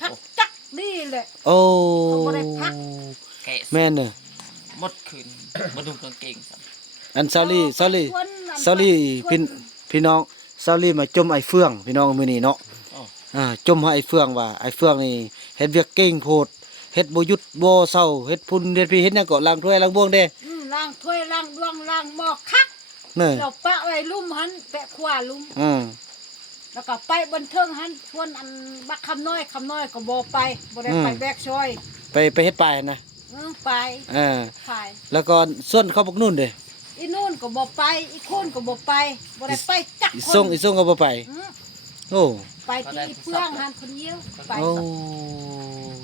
พักจักนี่แหละโอ้แกะแม่นเด้อ หมดคืนบ่ดุงกางเกงซ้ำ อันซาลี่พี่น้องซาลี่มาจมไอ้เฟืองพี่น้องมื้อนี้เนาะจมให้ไอ้เฟืองว่าไอ้เฟืองนี่เฮ็ดเวียกเก่งโพดเฮ็ดบ่หยุดบ่เซาเฮ็ดพุ่นเฮ็ดพี่เฮ็ดหยังก็ล้างถ้วยล้างบ่วงเด้ ล้างถ้วยล้างดวงล้างหม้อคัก เด้อ เราปะไว้ลุ่มหันแปะขวาลุ่ม แล้วก็ไปบันเทิงหันชวนอันบักคำน้อยก็บ่ไปบ่ได้ไปแบกซอย ไปเฮ็ดปลายนะ ไปไป แล้วก็ส่วนเขาพวกนู่นเด้ อีนู่นก็บ่ไปอีโคนก็บ่ไปบ่ได้ไปจัก อี คน ส่งก็บ่ไปโอ้ ไปที่เพื่องหันคนเดียวไป โอ้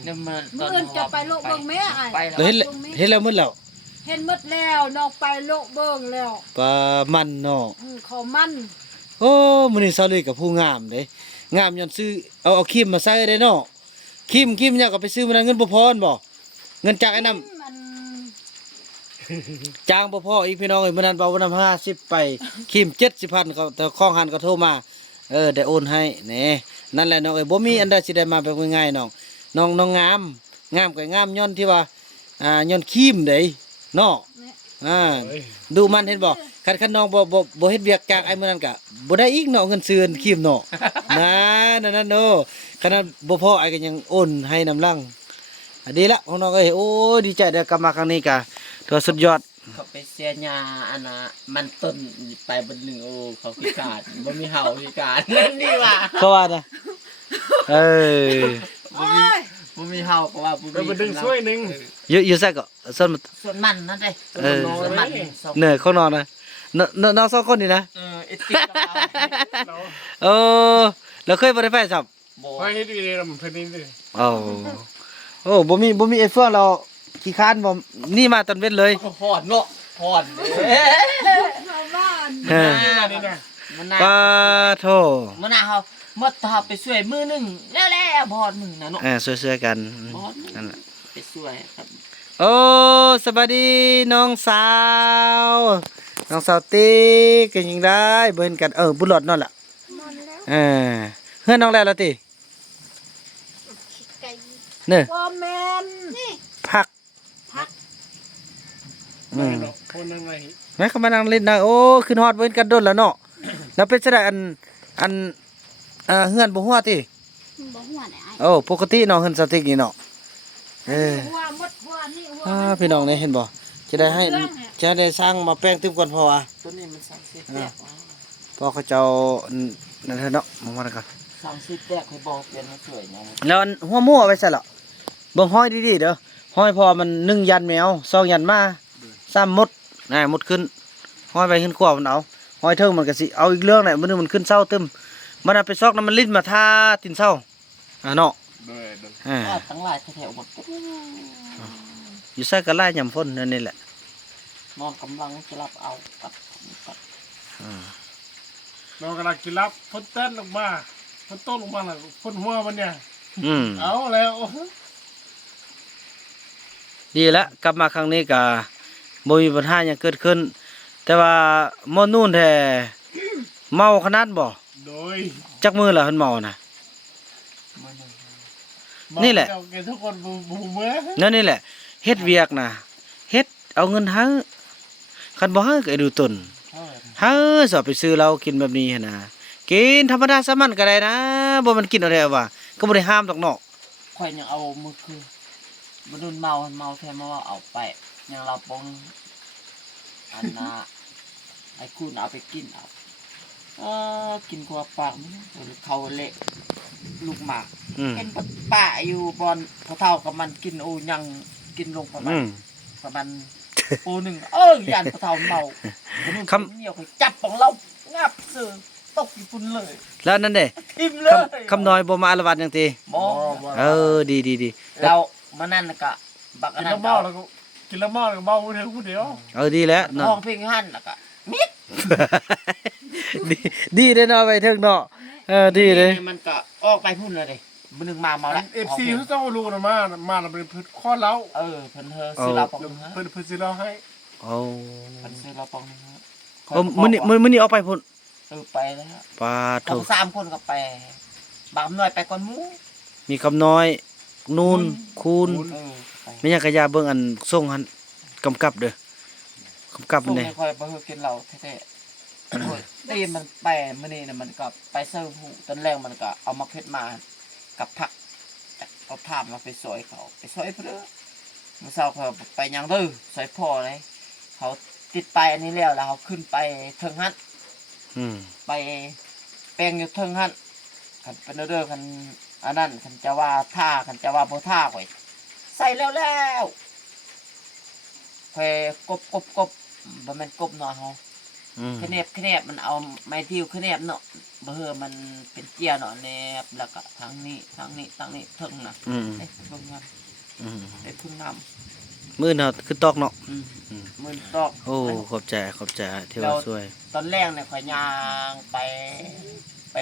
เนี่ยมัน มื้ออื่นจะไปโลกเบิ่งแม่อ้าย ไป แล้ว แล้ว เฮ็ดแล้วหมดแล้ว เห็นหมดแล้วน้องไปโลกเบิ่งแล้ว ปลามันเนาะ เขามัน โอ้มื้อนี้ซาลี่กับผู้งามเด้งามย้อนซื้อเอาครีมมาใส่ได้เนาะครีมเนี่ยก็ไปซื้อมาเงินบ่พอบ่เงินจากไอ้น้ำ มัน จ้างบ่พออีกพี่น้องเอ้ยมื้อนั้นเบาวันนั้น50ไปครีม70,000เขาแต่ข้องหันก็โทรมาได้โอนให้แหน่นั่นแหละน้องเอ้ยบ่มีอันใดสิได้มาแบบง่ายๆน้องงามก็งามย้อนที่ว่าย้อนครีมเด้เนาะดูมันเห็นบ่คันน้องบ่เฮ็ดเวียกจากไอ้มื้อนั้นก็บ่ได้อีกเนาะเงินซื้อครีมเนาะนั่นโนาะขนาดบ่พอไอ้ก็ยังโอนให้นำลังดีละของน้องเอ้ยโอ้ดีใจได้กลับมาครั้งนี้ก็ถือว่าสุดยอด เขาไปเสียยาอันน่ะมันต้นไปบนหนึ่งโอ้เขาพิการบ่มีเห่าพิการนั่นดีว่ะ เขาว่านะเออ โอ้ย บ่มีเห่าก็ว่าบ่มี เราไปดึงช่วยหนึ่ง อยู่ใส่ก็ส่วน ส่วนมันนั่นเด้ส่วนมันสอง เหนื่อยข้างนอกนะน้องสองคนนี่นะ ไอ้ติ๊กเรา เออแล้วเคยบ่ได้ไปซับ บ่ ไปให้ดีๆมันเพลินนี่ดิ โอ้บ่มีไอ้เฟื่องเราขี้ค้านบ่นี่มาตอนเว้นเลย ฮอดเนาะฮอด ชาวบ้าน เออ นี่นะ มันน่า ปาโธ่ มันน่าเฮาหมดเฮาไปช่วยมือหนึงแล้วบ่ฮอดมือนะเนาะ ช่วยๆกัน บ่ฮอด นั่นแหละ ไปช่วยครับ โอ้สวัสดีน้องสาวติ๊กกันยังได้บ่เห็นกันบุญหลอดนั่นล่ะ นอนแล้ว เฮือนน้องแล้วล่ะติ ไก่ เน้อ บ่แม่นนี่ พัก ไม่หรอกคนนั่งไหน แม่เขามานั่งเล่นนะโอ้ขึ้นฮอดเว้นกันโดนแล้วเนาะแล้วเป็นจังได๋อันเฮือนบ่ฮู้ติ บ่หัวไหนไอ้ โอ้ปกติเนาะเฮือนสติ๊กนี่เนาะหัวหมดหัวนี่หัว พี่น้องนี่เห็นบ่จะได้สร้างมาแป้งตึมก่อนพอตัวนี้มัน30แตก พอเขาเจ้านั่นเถอะเนาะมองมาแล้วกัน 30แตกให้บอกเปลี่ยนมาสวยนะ แล้วอันหัวหมูเอาไว้ใส่ละเบิ่งห้อยดีๆเด้อห้อยพอมัน1ยันแมว2ยันมา3มดมดขึ้นห้อยไปขึ้นขวบมันเอาห้อยเทิงมันก็สิเอาอีกเรื่องไหนมื้อนึงมันขึ้นเศร้าตึมมันเอาไปซอกน้ำมันลิ้นมาทาตินเศร้าเนาะ เด้อ ตั้งหลายแถวหมด อยู่ใส่กะลายำฝนนั่นนี่แหละ นอนกำลังจะรับเอากับ เรากำลังกินรับพ้นเต้นลงมาพ้นต้นลงมาแล้วพ้นหัวมันเนี่ย เอาแล้ว ดีแล้วกลับมาครั้งนี้ก็บ่มีปัญหาหยังเกิดขึ้น แต่ว่าหม้อนู่นแท้เมาขนาดบ่ โดย จักมือละเพิ่นเมาน่ะ นี่แหละ ทุกคนบูมเมื่อ นั่นนี่แหละเฮ็ดเวียกน่ะเฮ็ดเอาเงินหาคันบ่หาก็ให้ดูตนหาสอบไปซื้อเรากินแบบนี้หั่นน่ะกินธรรมดาสามัญก็ได้นะบ่มันกินเอาได้ว่าก็บ่ได้ห้ามดอกเนาะ ข่อยยังเอามือคือบดุนเมาแทนมาว่าเอาไปยังเราปองอันน่ะไอ้คุณเอาไปกินเอากินกว่าปากเขาเละลูกหมากเห็นป้าอยู่บอนพอเท่ากับมันกินโอ้ยังกินลงประมาณปูหนึ่งยันพอเท่าเมาคำเหนียวไปจับของเรางับซื้อตกญี่ปุ่นเลย แล้วนั่นเด้ ทิมเลย คำน้อยบ่มาอาละวาดจังติ บ่ ดี เรามานั่นก็บักอั กิ น น นั้ แล้ว น เมาแล้วก็กินแล้วเมาแล้วเมาผู้เดียว ดีแล้ว ห้ เนาะ องเพลงหั่นแล้วก็มิด ดีเด้อเนาะไปถึงเนาะดีเด้ มันก็ออกไปพุ่นเลยดิมันนึงมาแล้ว เอฟซีเขาต้องรู้นะมาเราเป็นพื้นข้อเล้า เพิ่นซื้อเราปองนึงฮะ เพิ่นซื้อเราให้ โอ้ เพิ่นซื้อเราปองนึงฮะ มื้อนี้ออกไปพุ่น ไปแล้ว ปาโถ เรา3คนก็ไปบางหน่อยไปก่อนหมู่ มีคำน้อย นูนคูณ เออไป ไม่อยากกระยาเบิ่งอันส่งหันกำกับเด้อกำกับ พวก นี่ นี้ค่อยบ่เฮอกินเหล้าแท้ๆโอ้ยตีมันไปมื้อนี้น่ะมันก็ไปเซิร์ฟหูตอนแรกมันก็เอามาเพ็ดมากับผักเอาภาพมาไปซอยเขาไปซอยเพิ่นมื้อเช้าเขาไปหยังเด้อซอยพ่อเลยเขาติดไปอันนี้แล้วเขาขึ้นไปเทิงหัน อืม ไปแปลงอยู่เทิงหันคันเป็นเด้อคันอันนั้นคันจะว่าท่าคันจะว่าบ่ท่าไว้ใส่แล้วแควกบบ่แม่นกบเนาะเฮา อืม คะแนบมันเอาไม้ติ้วคะแนบเนาะบ่เฮอมันเป็นเจียเนาะแนบแล้วก็ทางนี้เทิงน่ะ อืม เอ๊ะเบิ่งงาน อืม ไอ้พึ่งน้ำ มื้อเนาะคือตอกเนาะ มื้อตอก โอ้ขอบใจที่ว่าช่วย ตอนแรกเนี่ยข่อยย่างไป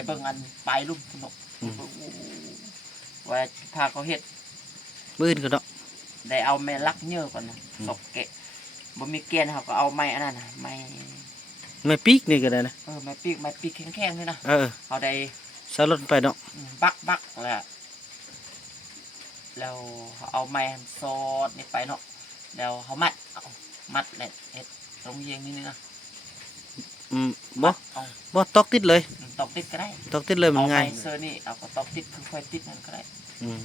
เบิ่งอันปลายลุ่มพุ่นเนาะ อืม ว่าพาเขาเฮ็ด มื้ออื่นก็เนาะ ได้เอาแม่ลักเยอะก่อนนะ อืม ศอกแกะบ่มีเกณฑ์เขาก็เอาไม้อันนั้นน่ะไม้ ไม่ปีกนี่ก็ได้นะ ไม้ปีกแข็งๆนี่นะ เออ เขาได้ สารถไปเนาะ บักแล้วเขาเอาไม้หั่นซอดนี่ไปเนาะแล้วเขามัดแล้วเฮ็ดตรงเยียงนี่นะ อืมบ่ เอา บ่ตอกติดเลย ตอกติดก็ได้ ตอกติดเลยมันง่าย เอไม้เซอร์นี่เอาก็ตอกติดคือค่อยติดนั่นก็ได้ อืม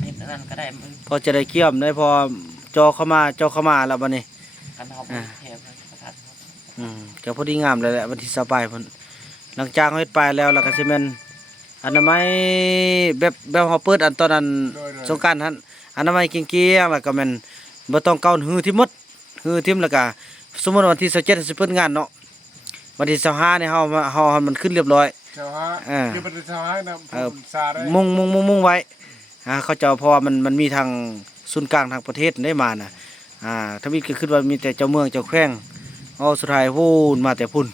เฮ็ดอันนั่นก็ได้มัน พอจะได้เกี่ยมได้พอจอเข้ามาแล้วบัดนี้ กันเฮาบ่แถวกันประทานครับ ก็พอดีงามเลยแหละวันที่สบายเพิ่นหลังจากเฮ็ดไปแล้วก็สิแม่นอนามัยแบบเฮาเปิดอันตอนนั้น โดย สงกรานต์หั่นอนามัยเกลี้ยงๆแล้วก็แม่นบ่ต้องเกาหื้อที่หมดหื้อทิ่มแล้วก็สมมุติวันที่27สิเปิดงานเนาะวันที่25นี่เฮามันขึ้นเรียบร้อย เจ้าฮะ อ่า คือเป็นเจ้าฮะนะผมซาได้ มุ่งไว้เขาเจ้าเพราะว่ามันมีทางศูนย์กลางทางประเทศได้มาน่ะถ้ามีก็คิดว่ามีแต่เจ้าเมืองเจ้าแขวงเอาสุดท้ายพูนมาแต่พุ่น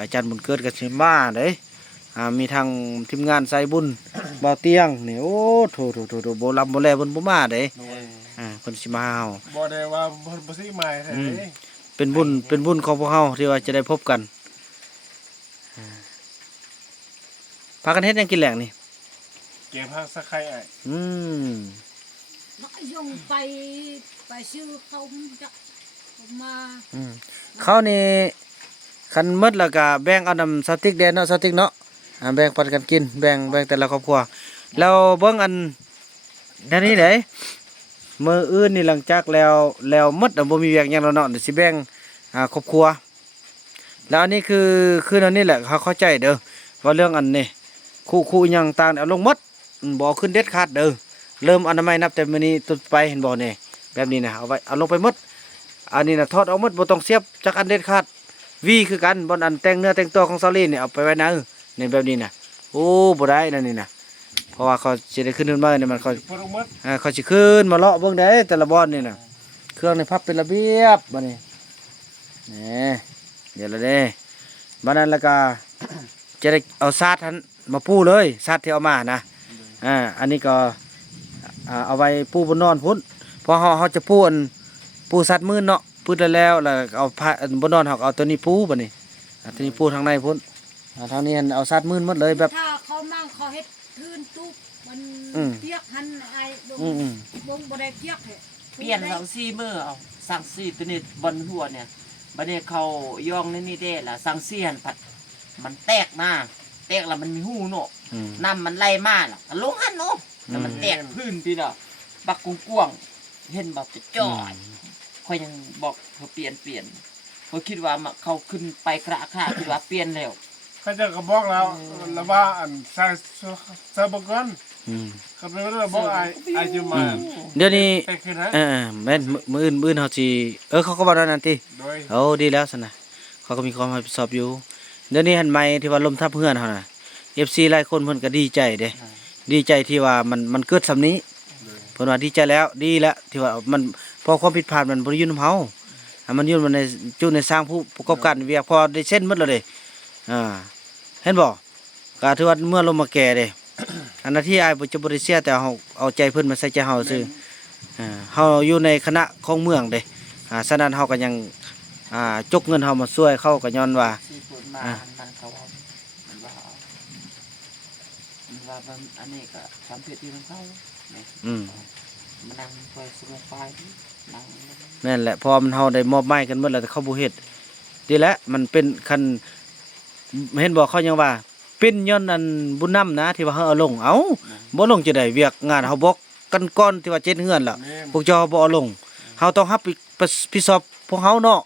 อาจารย์บุญเกิดกับสิมาเด้มีทางทีมงานใส่บุญบ่าวเตียงนี่โอ้โถบ่ลำบ่แลเพิ่นบ่มาเด้เพิ่นสิมาเฮา บ่ได้ว่าบ่สิใหม่แท้ อืม เป็นบุญของพวกเฮาที่ว่าจะได้พบกันพากันเฮ็ดหยังกินแหลงนี่ เกมฮักสักไข่ไอ้ อืม แล้วก็ยงไปซื้อเขาจะมา เขานี่คันหมดแล้วก็แบ่งเอานำสติ๊กแดนเนาะสติ๊กเนาะแบ่งปันกันกินแบ่งแต่ละครอบครัวแล้วเบิ่งอันนี้เด้มื้ออื่นนี่หลังจากแล้วหมดบ่มีเวียกหยังแล้วเนาะเดี๋ยวสิแบ่งครอบครัว แล้วอันนี้คืออันนี้แหละเขาเข้าใจเด้อว่าเรื่องอันนี้คู่หยังต่างเอาลงหมดบ่เอาขึ้นเด็ดขาดเด้อเริ่มอนามัยนับแต่มื้อนี้ต้นไปเห็นบ่นี่แบบนี้นะเอาลงไปหมดอันนี้น่ะทอดเอาหมดบ่ต้องเสียบจักอันเด็ดขาดวีคือกันบ่อันแต่งเนื้อแต่งตัวของซาลีนี่เอาไปไว้นะนี่แบบนี้น่ะโอ้บ่ได้นั่นนี่น่ะเพราะว่าเขาสิได้ขึ้นมาเนี่ยมันเขา พอลงหมด เขาสิขึ้นมาเลาะเบิ่งได้แต่ละบ่อนนี่น่ะเครื่องนี่พับเป็นระเบียบบัดนี้นี่เดี๋ยวละเด้บัดนั้นแล้วก็ จะได้เอาซาดทันมาปูเลยซาดที่เอามานะอันนี้ก็เอาไว้ปูบนนอนพุ่นพอเขาจะปูซัดมือเนาะปูแล้วเอาผ้าบนนอนเขาเอาตัวนี้ปูบัดนี้ตัวนี้ปูทางในพุ่นทางนี้เอาซัดมือหมดเลยแบบ ถ้าเขามั่งเขาเฮ็ดทืนตุกมัน อืม เปียกหันไอ้ดง อืม บงบ่ได้เปียกแท้ เปลี่ยนสังซี่มื้อเอาสังซี่ตัวนี้บนหัวเนี่ยบัดนี้เขาย่องนี่เด้ล่ะสังซี่หันผัดมันแตกมาแตกแล้วมันมีหูเนาะ อืม น้ำมันไหลมาล่ะก็ลงหันเนาะแล้วมันแตกพื้นพี่เนาะบักกวางๆเห็นแบบจะจ่อยค่อยยังบอกเขาเปลี่ยนเขาคิดว่าเขาขึ้นไปกระคิดว่าเปลี่ยนแล้ว เขาจะก็บอกแล้วว่าอันใส่ซะบ่ก่อน อืม ก็เป็นว่าบอกไอ้จะมา เดี๋ยวนี้ ไปขึ้นฮะ แม่นมื้ออื่นเขาสิเขาก็บอกแล้วนั่นติ โดย โอ้ดีแล้วสินะเขาก็มีความรับผิดชอบอยู่เดี๋ยวนี้หันไม้ที่ว่าลมทับเพื่อนเขาน่ะ FC หลายคนเพิ่นก็ดีใจเด้ดีใจที่ว่ามันเกิดสำนี้เพิ่นว่าดีใจแล้วดีแล้วที่ว่ามันพอความผิดพลาดมันบ่ได้อยู่นำเฮามันอยู่มันในจุในสร้างผู้ประกอบการเวียกพอได้เส้นหมดแล้วเด้เห็นบ่ก็ถือว่าเมื่อลมมาแก่เด้ อันนั้นที่อ้ายบ่จะบ่ได้เสียแต่เฮาเอาใจเพิ่นมาใส่ใจเฮาซื่อเฮาอยู่ในคณะของเมืองเด้ฉะนั้นเฮาก็ยังจกเงินเฮามาช่วยเขาก็ย้อนว่า ที่พูดมามันเขาว่ามันว่า มันอันนี้ก็ทำผิดที่มันเข้าเนี่ย อืม มันนั่งไปสลงไปนั่ง แม่นแหละพอมันเฮาได้มอบหมายกันหมดแล้วแต่เขาบ่เฮ็ดดีแล้วมันเป็นคันเห็นบอกเขายังว่าเป็นย้อนอันบุญนำนะที่ว่าเฮาเอาลงเอาบ่ลงจะได้เวียกงานเฮาบอกกันก่อนที่ว่าเจ็ดเฮือนล่ะ แม่น พวกเจ้าบ่เอาลงเฮาต้องรับผิดชอบพวกเฮาเนาะ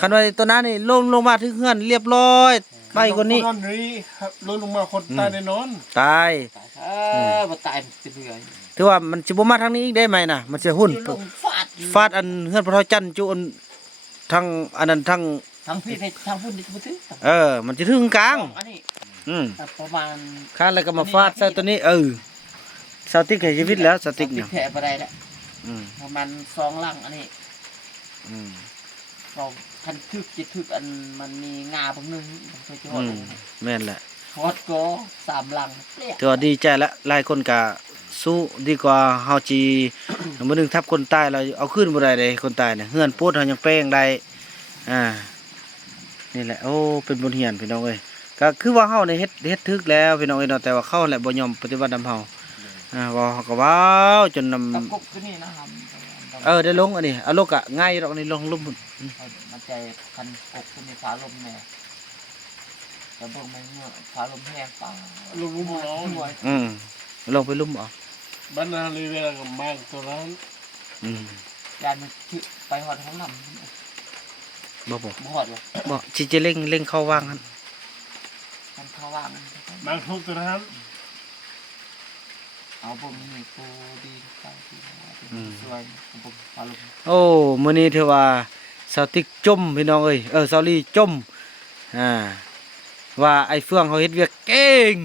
คันว่าตัวนั้นนี่ลงมาถึงเฮือนเรียบร้อยไปกว่านี้ คนนี้ครับลดลงมาคนตายแน่นอน ตาย ตายบ่ตายเป็นเบื่อ ถือว่ามันสิบ่มาทางนี้อีกได้ไหมน่ะมันสิหุ้น ลงฟาด ฟาดอันเฮือนพระเฒ่าจันทร์จุอันทางอันนั้นทาง ทั้งพี่ในทั้งพุ่นนี่บ่ถึง มันจะถึงกลาง อันนี้ อืม ประมาณ ข้างแล้วก็มาฟาดใส่ตัวนี้สติ๊กให้ชีวิตแล้วสติ๊กเนี่ย แผลบ่ได้แล้ว อืม ประมาณ2ลังอันนี้ อืม เราคันทึกจิทึกอันมันมีงาบางนึงผมเคยจะฮอ อื ด มแม่นแหละ ฮอดก็3ลังเปรี้ย ถือว่าดีใจละหลายคนก็สู้ดีกว่าเฮาจีมื้อหนึงทับคนตายเราเอาขึ้นบ่ได้เลยคนตายเนี่ยเฮือนโพดเฮายังแป้งได้นี่แหละโอ้เป็นบทเรียนพี่น้องเอ้ยก็คือว่าเฮาเนี่ยเฮ็ดถึกแล้วพี่น้องเอ้ยเนาะแต่ว่าเขาแหละบ่ยอมปฏิบัตินำเฮาว่าเขาก็ว้าวจนนำ กับกบตัวนี้นะครับ ได้ลงอันนี้เอาลกอ่ะง่ายดอกนี่ลงลุ่มพุ่น มันใจคันกบตัวนี้ฟ้าลมแน่แต่เบิ่งมันเมื่อฟ้าลมแห้งป้า ลุงลุงน้อง หน่วย ลงไปลุ่มเอ่ะ บ้านนาเลยเวลากับมากตัวนั้น ยานมันชื่อไปหอดห้องน้ำ บ่บ่ บ่หอดหรอก บ่สิจะเร่งเข้าว่างหั่น มันเข้าว่าง มากทุกตัวนั้น เอาบ่มีโตดีไปที่สวยบ่ฟ้าลม โอ้มื้อนี้ถือว่าสาวติ๊กจมพี่น้องเอ้ยสาวลี่จมว่าไอ้เฟืองเขาเฮ็ดเวียกเก่ง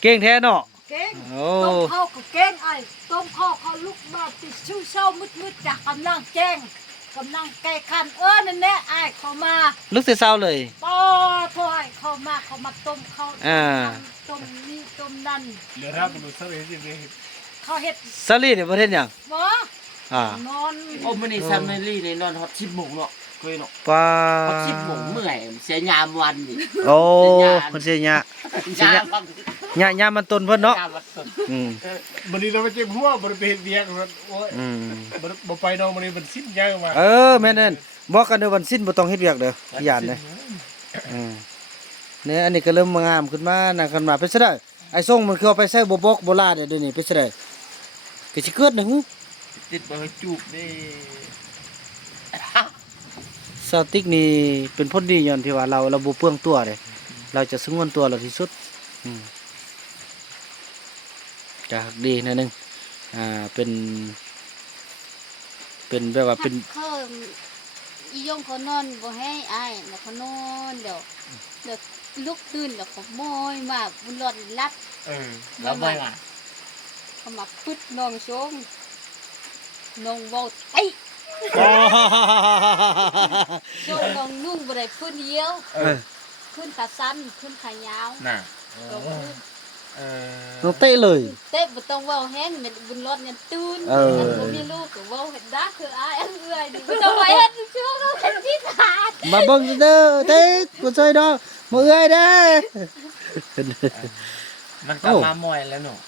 เก่งแท้เนาะ เก่ง โอ้ ต้มข้าวก็เก่งไอ้ต้มข้าวเขาลุกมาติดชู้เช้ามืดๆจากกำลังแจ้งกำลังแก้คันนั่นแหละไอ้เขามา ลุกแต่เช้าเลย ป้อถอยเขามาต้มข้าวต้มนี่ต้มนั่น เหลือรับกันดูสักนิดนึง เขาเฮ็ด สาวลี่เนี่ยบ่เฮ็ดหยัง บ่ อ่าน อน โอ้มื้อนี้ซัมเมอรี่นี่นอนฮอด10:00 นเนาะเคยเนาะ ป้า ฮอด10:00 นเมื่อยเสียยามวันนี่ โอ้เพิ่นสิยะ ยามวัน ยะมันต้นเพิ่นเนาะ ยามวันต้น อืม วันนี้เราไปเจ็บหัวบริเวณเบียกโอ้ย อืม บ่ไปน้องวันนี้มันสิ้นยางมา แม่นนั่นบอกกันเด้อวันสิ้นบ่ต้องเฮ็ดเวียกเด้อย่านเด้เนี่ยอันนี้ก็เริ่มงามขึ้นมานะกันมาเป็นซะได้ไอ้ส่งมันคือเอาไปใส่บ่บอกบ่ลาเดี๋ยวนี้เป็นซะได้ก็สิเกิดนะฮึ ติดบ่ให้จูบเด้ สติ๊กนี่เป็นผลดีย้อนที่ว่าเราบ่เปลืองตัวเด้เราจะสงวนตัวเราที่สุดจะดีหนิดนึงเป็นแบบว่าเป็น เขาอียงเขานอนบ่ให้อ้ายแล้วเขานอนเดี๋ยวลุกตื่นแล้วเขาโมยมาบุญรอดรับ แล้วบ่ล่ะ เขามาปึดน้องชงน้องเว้าไอ้ชงน้องนุ่งบ่ได้พื้นเดียวขึ้นขาสั้นขึ้นขายาว น่ะ ลงขึ้น น้องเตะเลย เต้บ่ต้องเว้าแห้งแม่นบุญรอดเนี่ยตื่นอันบ่มีลูกก็เว้าเฮ็ดดักคืออ้ายอันเอื้อยนี่บ่ต้องไปเฮ็ดช่วงเฮ็ดที่ทาด มาเบิ่งเด้อเตะบ่ช่วยดอกบ่เอื้อยเด้อ มันก็มามอยแล้วเนาะ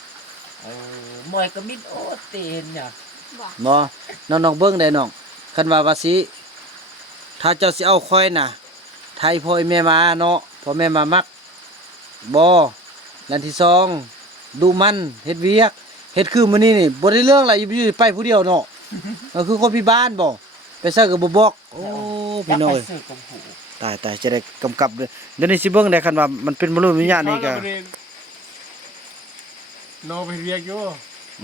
มอยก็มิดโอ้เตนเนี่ย บ่ บ่น้องๆเบิ่งได้น้องคันว่าสิถ้าเจ้าสิเอาค่อยน่ะไทยพ่อแม่มาเนาะพ่อแม่มามักบ่นั่นที่สองดูมันเฮ็ดเวียกเฮ็ดคือมื้อนี้นี่บ่ได้เรื่องอะไรอยู่ไปผู้เดียวเนาะ ก็คือคนพี่บ้านบ่ไปใส่ก็บ่บอกโอ้พี่น้อย ซื้อกับหู ตายจะได้กำกับเลยเดี๋ยวนี้สิเบิ่งได้คันว่ามันเป็นมนุษย์วิญญาณนี่ก็ น้องไปเบียกอยู่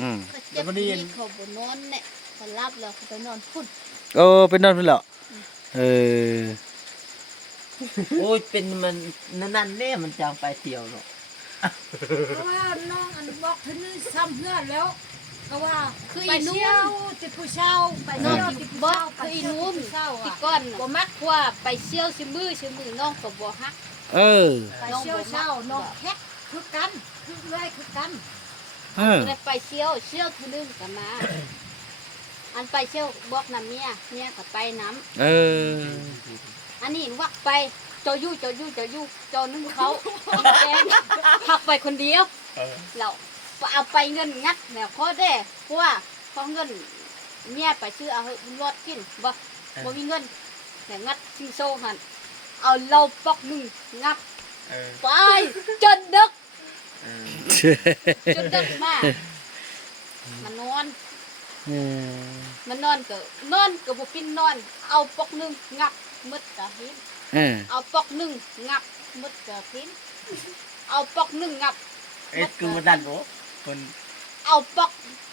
อืม เจ็บนี่เขาบ่นอนเนี่ยเขารับแล้วเขาไปนอนพุ่น เป็นนั่นพุ่นแล้วเออ โอ้ยเป็นมันนั่นแน่มันจางไปเที่ยวเนาะ เพราะว่าน้องอันบอกถึงนี่ซ้ำเพื่อนแล้วก็ว่า คือ ไป อีนุ่ เที่ยว ม ติดผู้เช่าไป น้อ เที่ ง ยว ที่ ติดผู้ บ่ เช่า คืออีนุ่ม เช่า ที่ อ่ะ ก้อนบ่มักว่าไปเชี่ยวชื่อมือน้องก็บ่ฮัก เออ ไปเที่ยวเช่าน้องแคกคือกันคือเรื่อยคือกัน เออ ก็ได้ไปเชี่ยวเทื่อนึงก็มา อันไปเชี่ยวบอกนำเมียก็ไปน้ำ เออ อันนี้วักไป เจ้าอยู่เจ้านึ่งเขาแกงพักไปคนเดียว เออ เราเอาไปเงินงัดเนี่ยพอได้เพราะว่าพอเงินเมียไปซื้อเอาบุญรอดกินบ่มีเงินเนี่ยงัดชิงโซ่หันเอาเหล้าปอกหนึ่งงับ เออ ไปจนดึก เออ จนดึกมากมันนอน เออ มันนอนก็บ่กินนอน เอาปอกหนึ่งงับมืดกะหิน เออ เอาปอกหนึ่งงับมืดกะหินเอาปอกหนึ่งงับ เอ็ดคือมันดันโอ้คน เอาป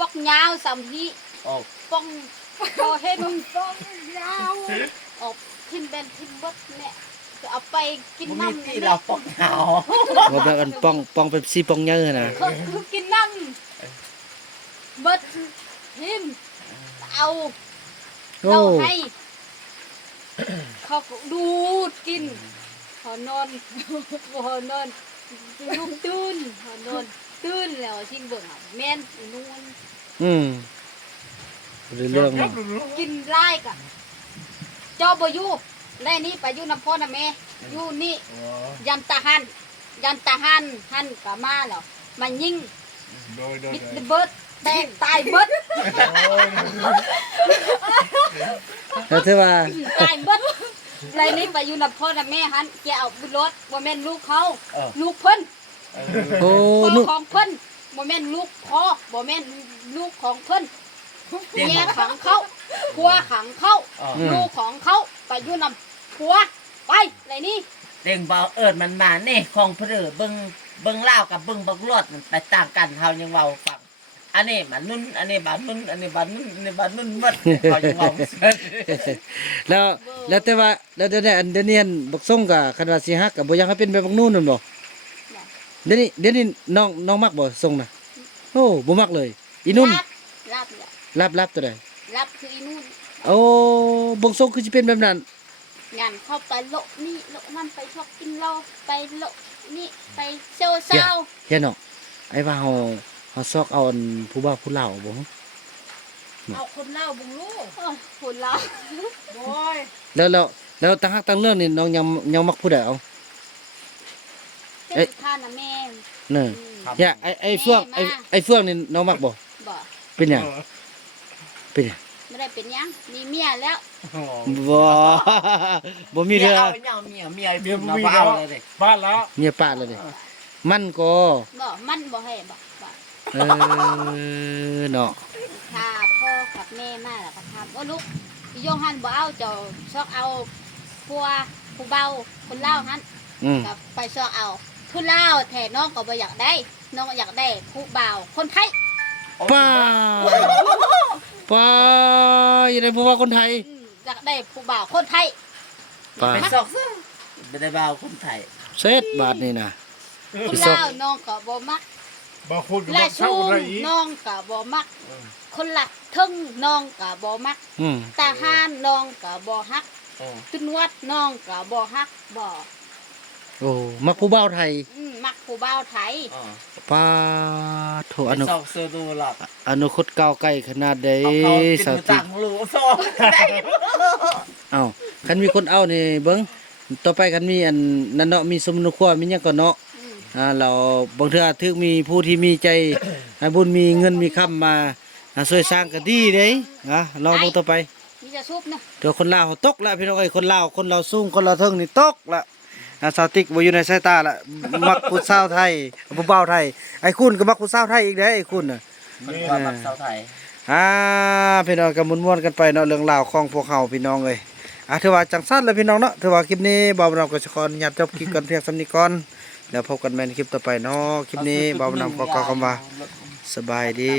อกยาวสามที โอ้ ปองพอเห็นปองยาวออกทิมแบนทิมบดเนี่ยก็เอาไปกิน บ่มี น้ำ ที่ เนี่ย เราปอกเหงา ว่าแบบอันป้องเป๊ปซี่ป้องเยอะนะ เขาคือกินน้ำบดทิมเอา โอ้ เราให้ เขาก็ดูดกินพอนอนพอนอนลูกตื่นพอนอนตื่นแล้วทิ้งเบิ่งอ่ะแม่นอีนู่น อืมเรื่อง ครั เนาะ บรู้ กินไล่กะเจ้าบ่อยู่ได้นี่ไปอยู่น้ำพ่อน้ำแม่อยู่นี่ อ๋อ ยันตาหันหันกะมาแล้วมันยิง โดย บิดเบิดแตกตายเบิด แล้วถือว่า ตายเบิดไรนี่ไปอยู่น้ำพ่อน้ำแม่หันแกเอาบุญรถบ่แม่นลูกเขา เออ ลูกเพิ่น เออ โอ้ พ่อ นุ ของเพิ่นบ่แม่นลูกพ่อบ่แม่นลูกของเพิ่นเมียขังเขาผัวขังเขา เออ ลูกของเขาไปอยู่น้ำผัวไปไรนี่ เด้งเบาเอิดมันมานี่ของเพลือเบิ่งลาวกับเบิ่งบักรอดมันแตกต่างกันเฮายังเว้าฟังอันนี้มันนุ่นอันนี้บานนุ่นอันนี้บานนุ่นอันนี้บานนุ่นหมดเฮายังเว้าบ่เสร็จ แล้วแต่ว่าแล้วแต่อันเดี๋ยวนี้อันบักส่งกับคันว่าสิฮักกับบ่อยังให้เป็นแบบบักนู่นนั่นบ่เดี๋ยวนี้น้องมักบ่ส่งน่ะโอ้บ่มักเลยอีนุ่น รับเนี่ย รับตัวใด รับคืออีนู่น โอ้บักส่งคือสิเป็นแบบนั้น งานเข้าไปโลกนี่โลกนั่นไปชอบกินเหล้าไปโลกนี่ไปเซลเซล เฮ็ดเนาะไอ้ว่าเฮาซอกเอาอันผู้บ่าวผู้เหล่าบ่ เอาคนเล่าบุงลูก คนเหล้า บอย แล้วตั้งฮักตั้งเรื่องนี่น้องยังมักผู้ใดเอา เส้นข้านะแม่ เน่ะอย่าไอ้เฟืองไอ้เฟืองนี่น้องมักบ่ บ่ เป็นหยังเป็นหยัง ไม่ได้เป็นหยังมีเมียแล้ว อ๋อ บ่บ่มีเรือ เอาอย่างเมียพูดมาเอาเลยเด้ บ้านแล้ว เมียป้าแล้วเด้มันก็ บ่มันบ่ให้บ่ เออเนาะ ถ้าพ่อกับแม่มาแล้วก็ถามว่าลูกอีโยงหันบ่เอาเจ้าชอกเอาผัวผู้เบาคนเล่าหัน อืม กับไปชอกเอาผู้เล่าแท้น้องก็บ่อยากได้น้องอยากได้ผู้เบาคนไทย ป้าอย่าได้ผู้ว่าคนไทย อยากได้ผู้บ่าวคนไทย ป้า ไปซอกซะบ่ได้บ่าวคนไทย เสร็จบาทนี่นะ คนลาวน้องก็บ่มัก บางคนก็ ลา บาย เช่า ชู อะไรอีก น้องก็บ่มัก คนละทึ่งน้องก็บ่มัก อืม ทหารน้องก็บ่ฮัก เออ ตุนวัดน้องก็บ่ฮักบ่ โอ้มักผู้บ่าวไทย มักผู้บ่าวไทย อ๋อ ป้าโถ ไป อนุ ซอกเสื้อดูหรอก อนาคตก้าวไกลขนาดใด เอาเขากิน สาว มา ติ ต่างรูซอกได้ เอ้าคันมีคนเอานี่เบิ่งต่อไปคันมีอันนั้นเนาะมีสมนุครัวมีหยังก็เนาะ อืม เราบางเทื่อถึงมีผู้ที่มีใจให้บุญมีเงินมีคำมาช่วยสร้างก็ดีเด้นะลองเบิ่งต่อไป มีจะซุปนะ ตัวคนลาวเขาตกละพี่น้องเอ้ยคนลาวคนเราสูงคนเราเทิงนี่ตกละสาวติ๊กบ่อยู่ในสายตาละมักผู้สาวไทยผู้บ่าวไทยไอ้คุณก็มักผู้สาวไทยอีกเด้ไอ้คุณน่ะ มันความรักชาวไทย พี่น้องก็ม่วนๆกันไปเนาะเรื่องราวของพวกเขาพี่น้องเอ้ยถือว่าจังซั่นแล้วพี่น้องเนาะถือว่าคลิปนี้บ่าวเราก็จะขออนุญาตจบคลิปกันเพียงส่ำนี้ก่อนแล้วพบกันใหม่ในคลิปต่อไปเนาะคลิปนี้บ่าวเราก็ขอคำว่าสบายดี